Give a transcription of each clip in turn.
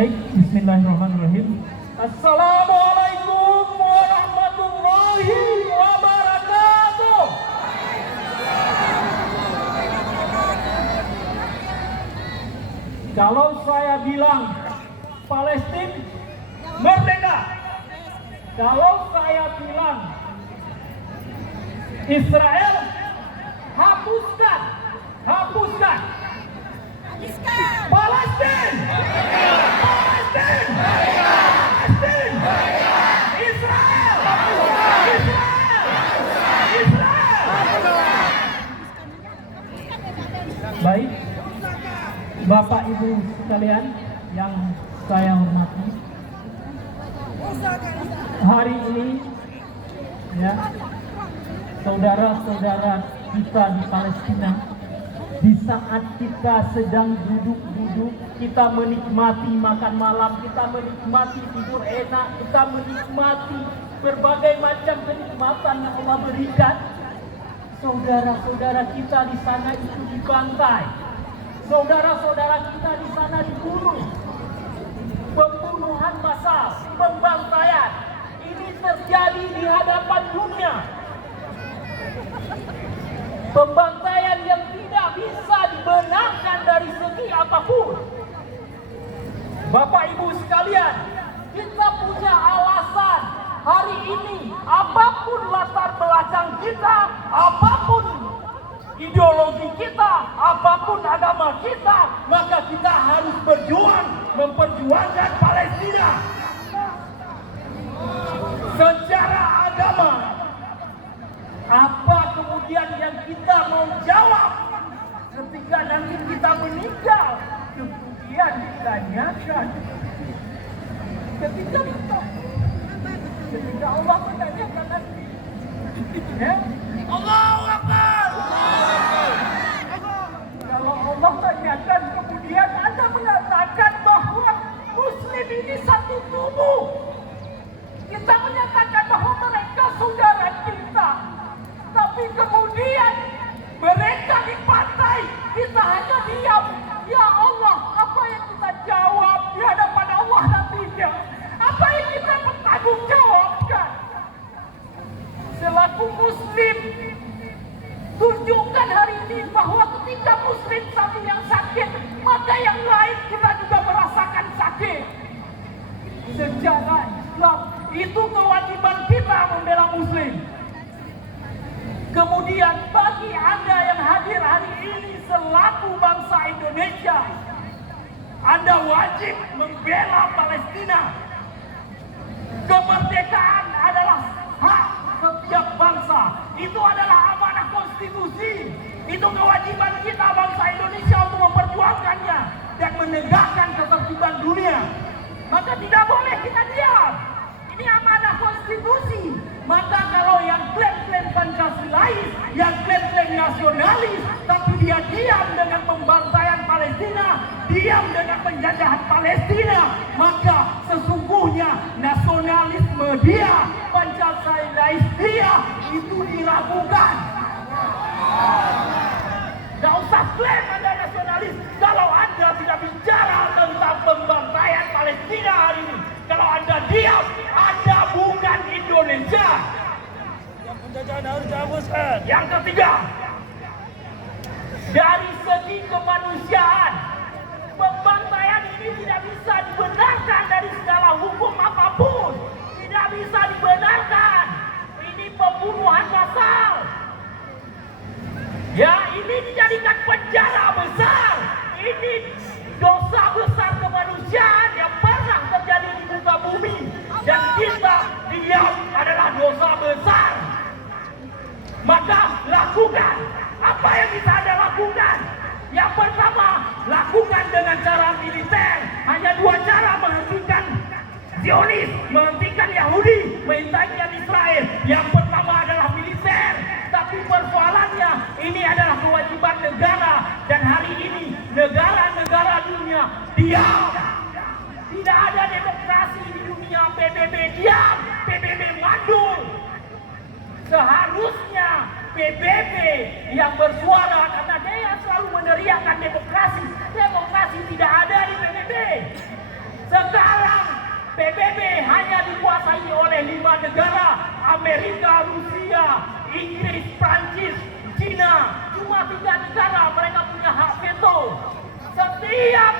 Baik, bismillahirrahmanirrahim. Assalamualaikum warahmatullahi wabarakatuh. Kalau saya bilang Palestina merdeka, kalau saya bilang Israel hapuskan, Palestina, Israel. Baik, Bapak Ibu sekalian yang saya hormati, hari ini ya, saudara-saudara kita di Palestina, di saat kita sedang duduk-duduk, kita menikmati makan malam, kita menikmati tidur enak, kita menikmati berbagai macam kenikmatan yang Allah berikan, saudara-saudara kita di sana itu dibantai, saudara-saudara kita di sana dibunuh, pembunuhan massal, pembantaian, ini terjadi di hadapan dunia. Pembantaian yang tidak bisa dibenarkan dari segi apapun. Bapak Ibu sekalian, kita punya alasan hari ini, apapun latar belakang kita, apapun ideologi kita, apapun agama kita, maka kita harus berjuang memperjuangkan Palestina. Secara agama, apa kemudian yang kita mau jawab ketika nanti kita meninggal? Kemudian ditanyakan ketika Allah menanyakan nanti, ya, Allahu Akbar. Kalau Allah tanyakan kemudian Anda mengatakan bahwa Muslim ini satu tubuh, kita menyatakan bahwa mereka saudara kita, tapi kemudian mereka dipantai, kita hanya diam. Ya Allah, apa yang kita jawab di hadapan Allah nantinya? Apa yang kita bertanggungjawabkan? Selaku Muslim, tunjukkan hari ini bahwa ketika Muslim satu yang sakit, maka yang lain kita juga merasakan sakit. Secara Islam, itu kewajiban kita membela Muslim. Kemudian bagi Anda yang hadir hari ini selaku bangsa Indonesia, Anda wajib membela Palestina. Kemerdekaan adalah hak setiap bangsa. Itu adalah amanah konstitusi. Itu kewajiban kita bangsa Indonesia untuk memperjuangkannya dan menegakkan ketertiban dunia. Maka tidak boleh kita diam. Ini amanah konstitusi. Maka kalau yang klaim-klaim Pancasilais, yang klaim-klaim nasionalis, tapi dia diam dengan pembantaian Palestina, diam dengan penjajahan Palestina, maka sesungguhnya nasionalisme dia, Pancasilais dia, itu diragukan. Gak usah klaim Anda nasionalis kalau Anda tidak bicara tentang pembantaian Palestina hari ini. Kalau Anda diam, Anda bukan Indonesia. Yang penjajahan harus dihapuskan. Yang ketiga, dari segi kemanusiaan, pembantaian ini tidak bisa dibenarkan dari segala hukum apapun. Tidak bisa dibenarkan. Ini pembunuhan massal. Ya, ini dijadikan penjara besar. Ini dosa besar kemanusiaan yang pernah terjadi di muka bumi. Dan kita diam adalah dosa besar. Maka lakukan apa yang bisa Anda lakukan. Yang pertama, lakukan dengan cara militer. Hanya dua cara menghentikan Zionis, menghentikan Yahudi, menghentikan Israel. Yang pertama adalah militer. Tapi persoalannya, ini adalah kewajiban negara. Dan hari ini negara-negara dunia diam. Tidak ada demokrasi di dunia. PBB diam, PBB mandul. Seharusnya PBB yang bersuara, karena dia selalu meneriakkan demokrasi. Demokrasi tidak ada di PBB. dikuasai oleh 5 negara, Amerika, Rusia, Inggris, Prancis, Cina. Cuma 3 negara mereka punya hak veto. Setiap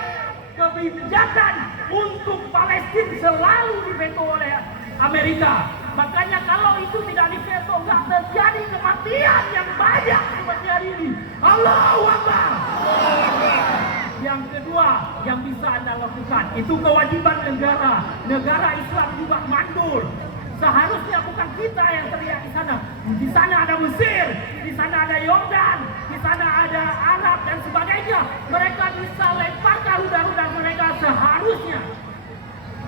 kebijakan untuk Palestina selalu diveto oleh Amerika. Makanya kalau itu tidak diveto, nggak terjadi kematian yang banyak seperti hari ini. Allahu Akbar. Yang kedua yang bisa Anda lakukan, itu kewajiban negara. Negara Islam juga mandul. Seharusnya bukan kita yang teriak di sana. Di sana ada Mesir, di sana ada Yordan, di sana ada Arab dan sebagainya. Mereka bisa lemparkan rudal-rudal mereka seharusnya.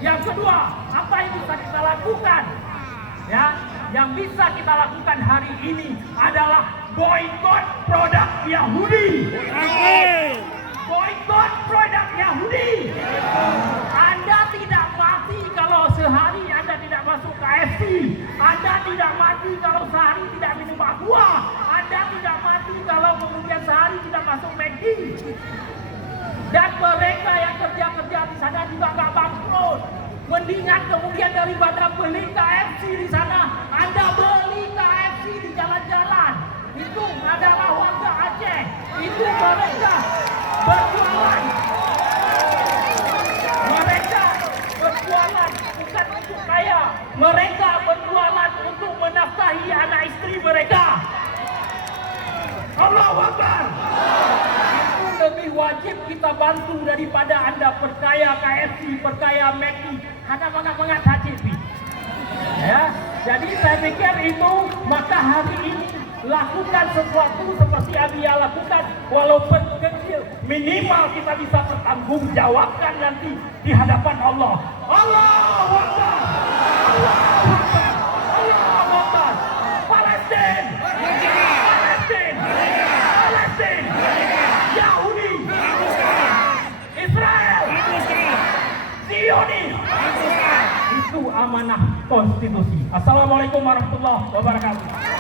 Yang kedua, apa yang bisa kita lakukan? Ya, yang bisa kita lakukan hari ini adalah boikot produk Yahudi. Boikot produk Yahudi. Anda tidak mati kalau sehari Anda tidak masuk KFC. Anda tidak mati kalau sehari tidak minum aqua. Anda tidak mati kalau kemudian sehari tidak masuk McD. Dan mereka yang kerja-kerja di sana juga nggak bangkrut. Mendingan kemudian daripada beli KFC di sana, Anda beli KFC di jalan-jalan. Itu adalah warga Aceh. Itu mereka berjualan. Mereka berjualan bukan untuk kaya. Mereka berjualan untuk menafkahi anak istri mereka. Allahu Akbar. Itu lebih wajib kita bantu daripada Anda perkaya KFC, perkaya McD, karena mangat-mangat HCP. Ya, jadi saya pikir itu, maka hari ini lakukan sesuatu seperti Abia lakukan, walaupun kecil, minimal kita bisa bertanggungjawabkan nanti di hadapan Allah. Allahu Akbar. Allahu Akbar. Allahu Akbar. Palestina. Palestina. Palestina. Yahudi. Israel. Zionis. Itu amanah konstitusi. Assalamualaikum warahmatullahi wabarakatuh.